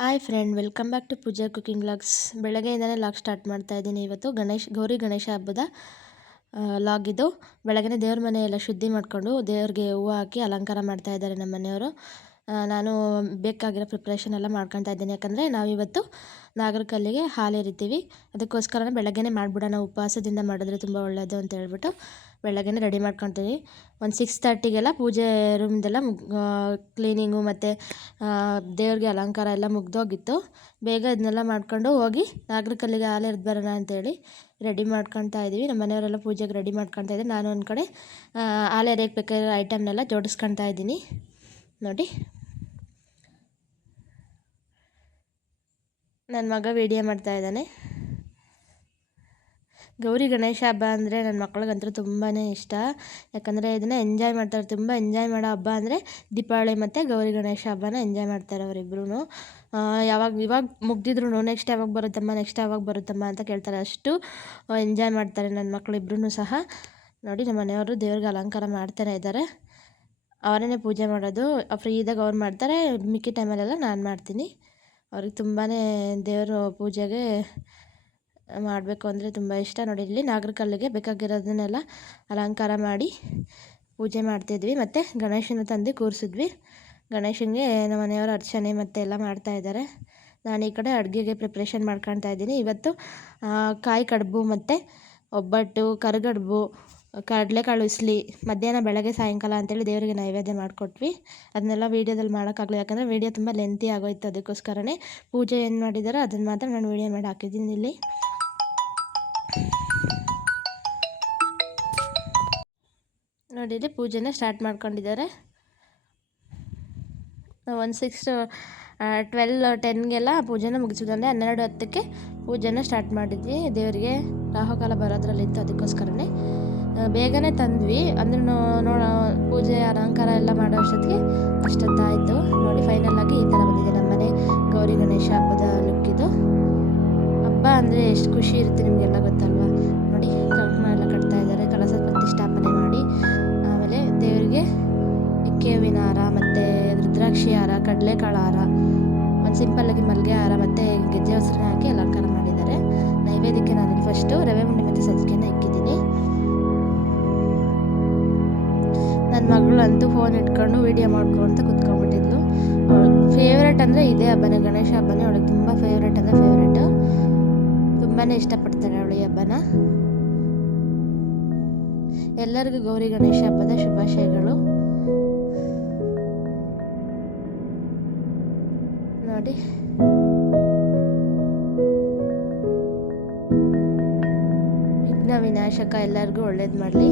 Hi friend welcome back to Pooja cooking vlogs ಬೆಳಗ್ಗೆಯಿಂದಲೇ vlog start ಮಾಡ್ತಾ ಇದ್ದೀನಿ. ಇವತ್ತು ಗಣೇಶ್, ಗೌರಿ ಗಣೇಶ ಹಬ್ಬದ ಲಾಗ್ ಇದು. ಬೆಳಗ್ಗೆ ದೇವ್ರ ಮನೆ ಎಲ್ಲ ಶುದ್ಧಿ ಮಾಡಿಕೊಂಡು ದೇವ್ರಿಗೆ ಹೂವು ಹಾಕಿ ಅಲಂಕಾರ ಮಾಡ್ತಾ ಇದ್ದಾರೆ ನಮ್ಮ ಮನೆಯವರು. ನಾನು ಬೇಕಾಗಿರೋ ಪ್ರಿಪ್ರೇಷನ್ ಎಲ್ಲ ಮಾಡ್ಕೊತಾ ಇದ್ದೀನಿ. ಯಾಕಂದರೆ ನಾವಿವತ್ತು ನಾಗರಕಲ್ಲಿಗೆ ಹಾಲು ಎರಿತೀವಿ ಅದಕ್ಕೋಸ್ಕರನೇ ಬೆಳಗ್ಗೆನೇ ಮಾಡಿಬಿಡೋಣ. ಉಪವಾಸದಿಂದ ಮಾಡಿದ್ರೆ ತುಂಬ ಒಳ್ಳೆಯದು ಅಂತ ಹೇಳ್ಬಿಟ್ಟು ಬೆಳಗ್ಗೆನೇ ರೆಡಿ ಮಾಡ್ಕೊತೀವಿ. ಒಂದು ಸಿಕ್ಸ್ ತರ್ಟಿಗೆಲ್ಲ ಪೂಜೆ ರೂಮ್ದೆಲ್ಲ ಮುಗ್ ಕ್ಲೀನಿಂಗು ಮತ್ತು ದೇವ್ರಿಗೆ ಅಲಂಕಾರ ಎಲ್ಲ ಮುಗ್ದೋಗಿತ್ತು. ಬೇಗ ಇದನ್ನೆಲ್ಲ ಮಾಡ್ಕೊಂಡು ಹೋಗಿ ನಾಗರಕಲ್ಲಿಗೆ ಹಾಲು ಎರೆದು ಬರೋಣ ಅಂತೇಳಿ ರೆಡಿ ಮಾಡ್ಕೊತಾ ಇದ್ದೀವಿ. ನಮ್ಮ ಮನೆಯವರೆಲ್ಲ ಪೂಜೆಗೆ ರೆಡಿ ಮಾಡ್ಕೊತಾ ಇದ್ದೀವಿ ನಾನು ಒಂದು ಕಡೆ ಹಾಲು ಎರೆಯಕ್ಕೆ ಬೇಕಾಗಿರೋ ಐಟಮ್ನೆಲ್ಲ ಜೋಡಿಸ್ಕೊತಾ ಇದ್ದೀನಿ. ನೋಡಿ. ನನ್ನ ಮಗ ವೀಡಿಯೋ ಮಾಡ್ತಾ ಇದ್ದಾನೆ. ಗೌರಿ ಗಣೇಶ ಹಬ್ಬ ಅಂದರೆ ನನ್ನ ಮಕ್ಳಿಗಂತೂ ತುಂಬಾ ಇಷ್ಟ. ಯಾಕಂದರೆ ಇದನ್ನು ಎಂಜಾಯ್ ಮಾಡ್ತಾರೆ, ತುಂಬ ಎಂಜಾಯ್ ಮಾಡೋ ಹಬ್ಬ ಅಂದರೆ ದೀಪಾವಳಿ ಮತ್ತು ಗೌರಿ ಗಣೇಶ ಹಬ್ಬನ ಎಂಜಾಯ್ ಮಾಡ್ತಾರೆ ಅವರಿಬ್ರು ಯಾವಾಗ, ಇವಾಗ ಮುಗ್ದಿದ್ರು ನೆಕ್ಸ್ಟ್ ಯಾವಾಗ ಬರುತ್ತಮ್ಮ ನೆಕ್ಸ್ಟ್ ಯಾವಾಗ ಬರುತ್ತಮ್ಮ ಅಂತ ಕೇಳ್ತಾರೆ. ಅಷ್ಟು ಎಂಜಾಯ್ ಮಾಡ್ತಾರೆ ನನ್ನ ಮಕ್ಕಳಿಬ್ರು ಸಹ. ನೋಡಿ, ನಮ್ಮ ಮನೆಯವರು ದೇವ್ರಿಗೆ ಅಲಂಕಾರ ಮಾಡ್ತಾನೆ ಇದ್ದಾರೆ. ಅವರೇ ಪೂಜೆ ಮಾಡೋದು ಫ್ರೀ ಇದ್ದಾಗ ಅವ್ರು ಮಾಡ್ತಾರೆ ಮಿಕ್ಕಿ ಟೈಮಲ್ಲೆಲ್ಲ ನಾನು ಮಾಡ್ತೀನಿ. ಅವ್ರಿಗೆ ತುಂಬಾ ದೇವರು ಪೂಜೆಗೆ ಮಾಡಬೇಕು ಅಂದರೆ ತುಂಬ ಇಷ್ಟ. ನೋಡಿ, ಇಲ್ಲಿ ನಾಗರಕಲ್ಲಿಗೆ ಬೇಕಾಗಿರೋದನ್ನೆಲ್ಲ ಅಲಂಕಾರ ಮಾಡಿ ಪೂಜೆ ಮಾಡ್ತಿದ್ವಿ. ಮತ್ತು ಗಣೇಶನ ತಂದು ಕೂರಿಸಿದ್ವಿ. ಗಣೇಶನಿಗೆ ನಮ್ಮ ಮನೆಯವರು ಅರ್ಚನೆ ಮತ್ತು ಎಲ್ಲ ಮಾಡ್ತಾಯಿದ್ದಾರೆ ನಾನು ಈ ಕಡೆ ಅಡುಗೆಗೆ ಪ್ರಿಪ್ರೇಷನ್ ಮಾಡ್ಕೊಳ್ತಾ ಇದ್ದೀನಿ. ಇವತ್ತು ಕಾಯಿ ಕಡುಬು ಮತ್ತು ಒಬ್ಬಟ್ಟು, ಕರಿಗಡುಬು ಕಡಲೆಕಾಳು ಇಸ್ಲಿ ಮಧ್ಯಾಹ್ನ ಬೆಳಗ್ಗೆ ಸಾಯಂಕಾಲ ಅಂತೇಳಿ ದೇವರಿಗೆ ನೈವೇದ್ಯ ಮಾಡಿಕೊಟ್ವಿ. ಅದನ್ನೆಲ್ಲ ವೀಡಿಯೋದಲ್ಲಿ ಮಾಡೋಕ್ಕಾಗಲಿಲ್ಲ. ಯಾಕಂದರೆ ವೀಡಿಯೋ ತುಂಬ ಲೆಂತಿ ಆಗೋಯ್ತು ಅದಕ್ಕೋಸ್ಕರನೇ ಪೂಜೆ ಏನು ಮಾಡಿದಾರೋ ಅದನ್ನು ಮಾತ್ರ ನಾನು ವೀಡಿಯೋ ಮಾಡಿ ಹಾಕಿದ್ದೀನಿ ಇಲ್ಲಿ. ನೋಡಿ, ಇಲ್ಲಿ ಪೂಜೆನೇ ಸ್ಟಾರ್ಟ್ ಮಾಡ್ಕೊಂಡಿದ್ದಾರೆ. ಒಂದು ಸಿಕ್ಸ್ ಟ್ವೆಲ್ ಟೆನ್ಗೆಲ್ಲ ಪೂಜೆನ ಮುಗಿಸಿದ್ರೆ ಹನ್ನೆರಡು ಹತ್ತಕ್ಕೆ ಪೂಜೆನ ಸ್ಟಾರ್ಟ್ ಮಾಡಿದ್ವಿ. ದೇವರಿಗೆ ರಾಹುಕಾಲ ಬರೋದ್ರಲ್ಲಿತ್ತು ಅದಕ್ಕೋಸ್ಕರನೇ. ಬೇಗನೆ ತಂದ್ವಿ. ಅಂದ್ರೆ ನೋಡ, ಪೂಜೆ, ಅಲಂಕಾರ ಎಲ್ಲ ಮಾಡೋ ಅಷ್ಟೊತ್ತಿಗೆ ಅಷ್ಟೊತ್ತಾಯಿತು. ನೋಡಿ ಫೈನಲ್ ಆಗಿ ಈ ಥರ ಬಂದಿದೆ. ನಮ್ಮನೆ ಗೌರಿ ಗಣೇಶ ಹಬ್ಬದ ಲುಕ್ಕಿದು ಹಬ್ಬ ಅಂದರೆ ಎಷ್ಟು ಖುಷಿ ಇರುತ್ತೆ ನಿಮಗೆಲ್ಲ ಗೊತ್ತಲ್ವಾ? ನೋಡಿ ಕಂಕಣ ಎಲ್ಲ ಕಟ್ತಾ ಇದ್ದಾರೆ. ಕಳಸ ಪ್ರತಿಷ್ಠಾಪನೆ ಮಾಡಿ. ಆಮೇಲೆ ದೇವರಿಗೆ ಕೇವಿನ ಹಾರ, ಮತ್ತು ರುದ್ರಾಕ್ಷಿ ಹಾರ, ಕಡಲೆಕಾಳು ಹಾರ, ಒಂದು ಸಿಂಪಲ್ಲಾಗಿ ಮಲ್ಲಿಗೆ ಹಾರ, ಮತ್ತು ಗೆಜ್ಜೆ ಹಸಿರನ್ನ ಹಾಕಿ ಅಲಂಕಾರ ಮಾಡಿದ್ದಾರೆ. ನೈವೇದ್ಯಕ್ಕೆ ನಾನು ಫಸ್ಟು ರವೆ ಮುಂಡಿ ಮತ್ತು ಸಜ್ಜಿಗೆನ ಇಕ್ಕಿದ್ದೀನಿ. ನನ್ನ ಮಗಳು ಅಂತೂ ಫೋನ್ ಇಟ್ಕೊಂಡು ವೀಡಿಯೋ ಮಾಡ್ಕೊಂತ ಕುತ್ಕೊಂಡ್ಬಿಟ್ಟಿದ್ಲು. ಫೇವ್ರೇಟ್ ಅಂದರೆ ಇದೇ ಹಬ್ಬನೇ, ಗಣೇಶ ಹಬ್ಬನೇ. ಅವಳಿಗೆ ತುಂಬ ಫೇವ್ರೇಟ್ ಅಂದರೆ ಫೇವ್ರೇಟು ತುಂಬಾ ಇಷ್ಟಪಡ್ತಾರೆ ಅವಳು ಈ ಹಬ್ಬನ. ಎಲ್ಲರಿಗೂ ಗೌರಿ ಗಣೇಶ ಹಬ್ಬದ ಶುಭಾಶಯಗಳು. ನೋಡಿ. ವಿಘ್ನ ವಿನಾಶಕ ಎಲ್ಲರಿಗೂ ಒಳ್ಳೇದು ಮಾಡಲಿ.